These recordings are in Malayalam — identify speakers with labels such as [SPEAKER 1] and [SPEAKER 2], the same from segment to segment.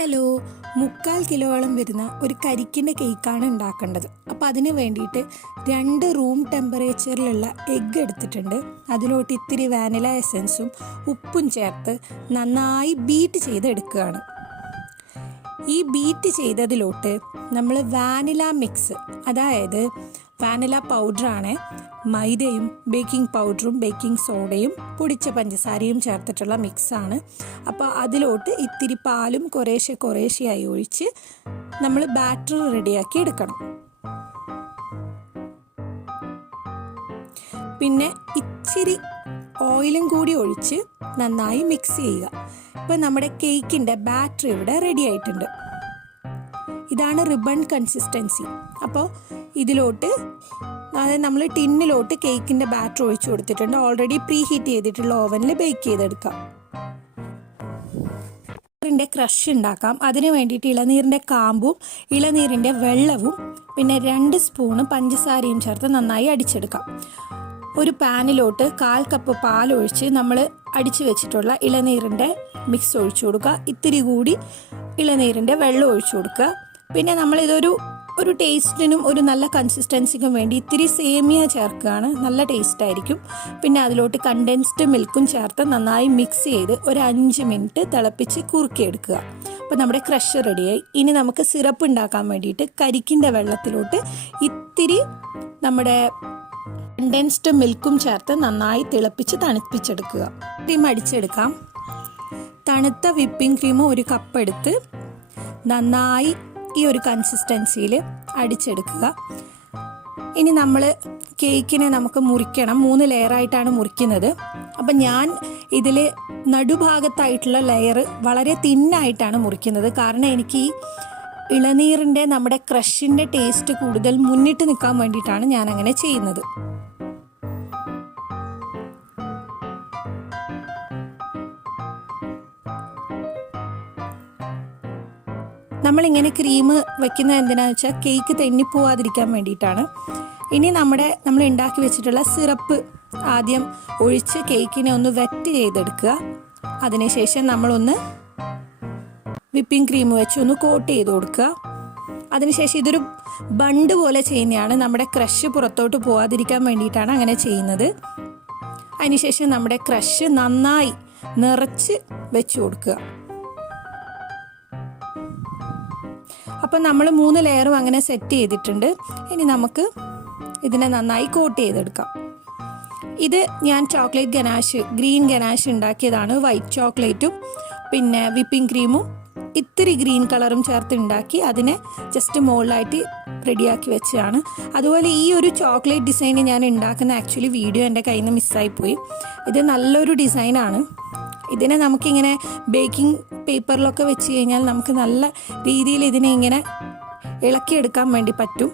[SPEAKER 1] ഹലോ മുക്കാൽ കിലോളം വരുന്ന ഒരു കരിക്കിന്റെ കേക്കാണ് ഉണ്ടാക്കേണ്ടത്. അപ്പോൾ അതിന് വേണ്ടിയിട്ട് രണ്ട് റൂം ടെമ്പറേച്ചറിലുള്ള എഗ്ഗ് എടുത്തിട്ടുണ്ട്. അതിലോട്ട് ഇത്തിരി വാനില എസൻസും ഉപ്പും ചേർത്ത് നന്നായി ബീറ്റ് ചെയ്തെടുക്കുകയാണ്. ഈ ബീറ്റ് ചെയ്തതിലോട്ട് നമ്മൾ വാനില മിക്സ് അതായത് വാനില പൗഡറാണ് മൈദയും ബേക്കിംഗ് പൗഡറും ബേക്കിംഗ് സോഡയും പൊടിച്ച പഞ്ചസാരയും ചേർത്തിട്ടുള്ള മിക്സാണ്. അപ്പോൾ അതിലോട്ട് ഇത്തിരി പാലും കുറേശ്ശെ കുറേശ്ശെയായി ഒഴിച്ച് നമ്മൾ ബാറ്റർ റെഡിയാക്കി എടുക്കണം. പിന്നെ ഇച്ചിരി ഓയിലും കൂടി ഒഴിച്ച് നന്നായി മിക്സ് ചെയ്യുക. ഇപ്പം നമ്മുടെ കേക്കിന്റെ ബാറ്റർ ഇവിടെ റെഡി ആയിട്ടുണ്ട്. ഇതാണ് റിബൺ കൺസിസ്റ്റൻസി. അപ്പോൾ ഇതിലോട്ട് അതായത് നമ്മൾ ടിന്നിലോട്ട് കേക്കിന്റെ ബാറ്റർ ഒഴിച്ചു കൊടുത്തിട്ടുണ്ട്. ഓൾറെഡി പ്രീ ഹീറ്റ് ചെയ്തിട്ടുള്ള ഓവനിൽ ബേക്ക് ചെയ്തെടുക്കാം. ഇളനീരിന്റെ ക്രഷ് ഉണ്ടാക്കാം. അതിന് വേണ്ടിയിട്ട് ഇളനീരിന്റെ കാമ്പും ഇളനീരിന്റെ വെള്ളവും പിന്നെ രണ്ട് സ്പൂണ് പഞ്ചസാരയും ചേർത്ത് നന്നായി അടിച്ചെടുക്കാം. ഒരു പാനിലോട്ട് കാൽ കപ്പ് പാൽ ഒഴിച്ച് നമ്മൾ അടിച്ചു വെച്ചിട്ടുള്ള ഇളനീരിന്റെ മിക്സ് ഒഴിച്ചു കൊടുക്കുക. ഇത്തിരി കൂടി ഇളനീരിന്റെ വെള്ളം ഒഴിച്ചു കൊടുക്കുക. പിന്നെ നമ്മളിതൊരു ഒരു ടേസ്റ്റിനും ഒരു നല്ല കൺസിസ്റ്റൻസിക്കും വേണ്ടി ഇത്തിരി സേമിയ ചേർക്കുകയാണ്. നല്ല ടേസ്റ്റ് ആയിരിക്കും. പിന്നെ അതിലോട്ട് കണ്ടൻസ്ഡ് മിൽക്കും ചേർത്ത് നന്നായി മിക്സ് ചെയ്ത് ഒരു അഞ്ച് മിനിറ്റ് തിളപ്പിച്ച് കുറുക്കിയെടുക്കുക. അപ്പോൾ നമ്മുടെ ക്രഷ് റെഡിയായി ഇനി നമുക്ക് സിറപ്പ് ഉണ്ടാക്കാൻ വേണ്ടിയിട്ട് കരിക്കിന്റെ വെള്ളത്തിലോട്ട് ഇത്തിരി നമ്മുടെ കണ്ടൻസ്ഡ് മിൽക്കും ചേർത്ത് നന്നായി തിളപ്പിച്ച് തണുപ്പിച്ചെടുക്കുക. ക്രീം അടിച്ചെടുക്കാം. തണുത്ത വിപ്പിംഗ് ക്രീം ഒരു കപ്പ് എടുത്ത് നന്നായി ഈ ഒരു കൺസിസ്റ്റൻസിയിൽ അടിച്ചെടുക്കുക. ഇനി നമ്മൾ കേക്കിനെ നമുക്ക് മുറിക്കണം. മൂന്ന് ലെയറായിട്ടാണ് മുറിക്കുന്നത്. അപ്പം ഞാൻ ഇതിൽ നടുഭാഗത്തായിട്ടുള്ള ലെയർ വളരെ തിന്നായിട്ടാണ് മുറിക്കുന്നത്. കാരണം എനിക്ക് ഈ ഇളനീറിന്റെ നമ്മുടെ ക്രഷിന്റെ ടേസ്റ്റ് കൂടുതൽ മുന്നിട്ട് നിൽക്കാൻ വേണ്ടിയിട്ടാണ് ഞാൻ അങ്ങനെ ചെയ്യുന്നത്. നമ്മളിങ്ങനെ ക്രീം വെക്കുന്നത് എന്തിനാന്ന് വെച്ചാൽ കേക്ക് തെന്നിപ്പോവാതിരിക്കാൻ വേണ്ടിയിട്ടാണ്. ഇനി നമ്മുടെ നമ്മൾ ഉണ്ടാക്കി വെച്ചിട്ടുള്ള സിറപ്പ് ആദ്യം ഒഴിച്ച് കേക്കിനെ ഒന്ന് വെറ്റ് ചെയ്തെടുക്കുക. അതിനുശേഷം നമ്മളൊന്ന് വിപ്പിംഗ് ക്രീം വെച്ച് ഒന്ന് കോട്ട് ചെയ്ത് കൊടുക്കുക. അതിനുശേഷം ഇതൊരു ബണ്ട് പോലെ ചെയ്യുന്നതാണ്. നമ്മുടെ ക്രഷ് പുറത്തോട്ട് പോകാതിരിക്കാൻ വേണ്ടിയിട്ടാണ് അങ്ങനെ ചെയ്യുന്നത്. അതിനുശേഷം നമ്മുടെ ക്രഷ് നന്നായി നിറച്ച് വെച്ച് കൊടുക്കുക. അപ്പം നമ്മൾ മൂന്ന് ലെയറും അങ്ങനെ സെറ്റ് ചെയ്തിട്ടുണ്ട്. ഇനി നമുക്ക് ഇതിനെ നന്നായി കോട്ട് ചെയ്തെടുക്കാം. ഇത് ഞാൻ ചോക്ലേറ്റ് ഗനാഷ് ഗ്രീൻ ഗനാഷ് ഉണ്ടാക്കിയതാണ്. വൈറ്റ് ചോക്ലേറ്റും പിന്നെ വിപ്പിംഗ് ക്രീമും ഇത്തിരി ഗ്രീൻ കളറും ചേർത്ത് ഉണ്ടാക്കി അതിനെ ജസ്റ്റ് മുകളിലായിട്ട് റെഡിയാക്കി വെച്ചതാണ്. അതുപോലെ ഈ ഒരു ചോക്ലേറ്റ് ഡിസൈൻ ഞാൻ ഉണ്ടാക്കുന്ന ആക്ച്വലി വീഡിയോ എന്റെ കയ്യിൽ നിന്ന് മിസ്സായിപ്പോയി ഇത് നല്ലൊരു ഡിസൈനാണ് ഇതിനെ നമുക്കിങ്ങനെ ബേക്കിംഗ് പേപ്പറിലൊക്കെ വെച്ച് കഴിഞ്ഞാൽ നമുക്ക് നല്ല രീതിയിൽ ഇതിനെ ഇങ്ങനെ ഇളക്കിയെടുക്കാൻ വേണ്ടി പറ്റും.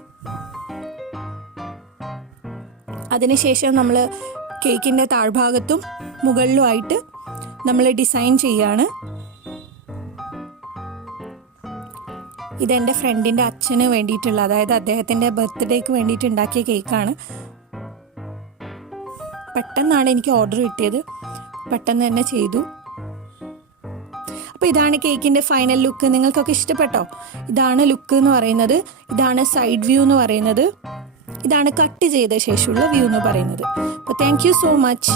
[SPEAKER 1] അതിനുശേഷം നമ്മൾ കേക്കിന്റെ താഴ്ഭാഗത്തും മുകളിലുമായിട്ട് നമ്മൾ ഡിസൈൻ ചെയ്യാണ്. ഇതെന്റെ ഫ്രണ്ടിന്റെ അച്ഛന് വേണ്ടിയിട്ടുള്ള അതായത് അദ്ദേഹത്തിന്റെ ബർത്ത്ഡേക്ക് വേണ്ടിയിട്ട് ഉണ്ടാക്കിയ കേക്കാണ്. പെട്ടെന്നാണ് എനിക്ക് ഓർഡർ കിട്ടിയത്. പെട്ടെന്ന് തന്നെ ചെയ്തു. അപ്പോൾ ഇതാണ് കേക്കിന്റെ ഫൈനൽ ലുക്ക് നിങ്ങൾക്കൊക്കെ ഇഷ്ടപ്പെട്ടോ? ഇതാണ് ലുക്ക് എന്ന് പറയുന്നത്. ഇതാണ് സൈഡ് വ്യൂ എന്ന് പറയുന്നത്. ഇതാണ് കട്ട് ചെയ്ത ശേഷമുള്ള വ്യൂ എന്ന് പറയുന്നത്. അപ്പോൾ താങ്ക് സോ മച്ച്